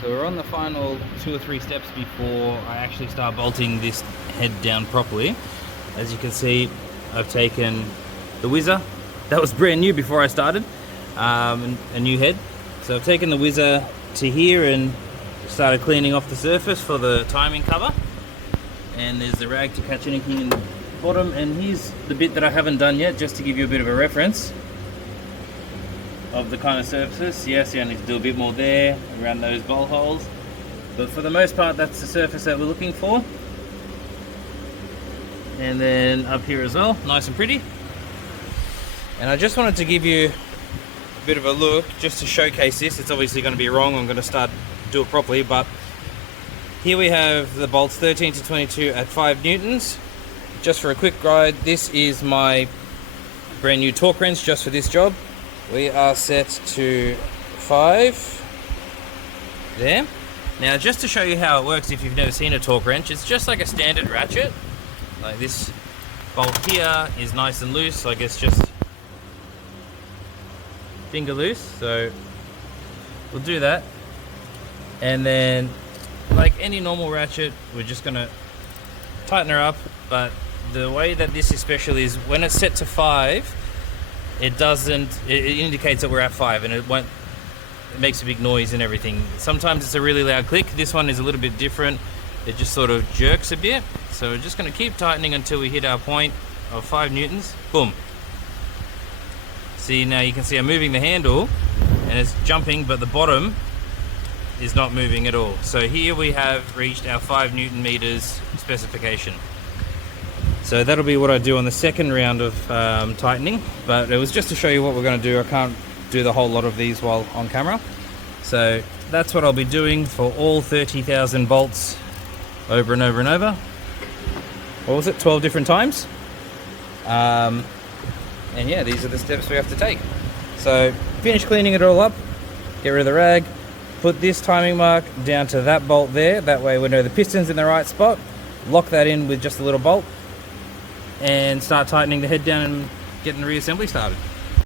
So we're on the final 2 or 3 steps before I actually start bolting this head down properly. As you can see, I've taken the whizzer. That was brand new before I started, a new head. So I've taken the whizzer to here and started cleaning off the surface for the timing cover. And there's the rag to catch anything in the bottom. And here's the bit that I haven't done yet, just to give you a bit of a reference of the kind of surfaces. Yes, you need to do a bit more there around those bowl holes, but for the most part that's the surface that we're looking for. And then up here as well, nice and pretty. And I just wanted to give you a bit of a look just to showcase this. It's obviously going to be wrong, I'm going to do it properly, but here we have the bolts 13 to 22 at 5 newtons. Just for a quick ride, this is my brand new torque wrench just for this job. We are set to 5 there. Now, just to show you how it works if you've never seen a torque wrench, it's just like a standard ratchet. Like this bolt here is nice and loose, like it's just finger loose. So we'll do that. And then, like any normal ratchet, we're just gonna tighten her up. But the way that this is special is when it's set to 5, it indicates that we're at 5, and it makes a big noise and everything. Sometimes it's a really loud click. This one is a little bit different. It just sort of jerks a bit. So we're just going to keep tightening until we hit our point of 5 newtons. Boom. See, now you can see I'm moving the handle and it's jumping, but the bottom is not moving at all. So here we have reached our 5 Newton meters specification. So that'll be what I do on the second round of tightening, but it was just to show you what we're going to do. I can't do the whole lot of these while on camera. So that's what I'll be doing for all 30,000 bolts over and over and over. What was it, 12 different times? And yeah, these are the steps we have to take. So finish cleaning it all up, get rid of the rag, put this timing mark down to that bolt there. That way we know the piston's in the right spot. Lock that in with just a little bolt, and start tightening the head down and getting the reassembly started.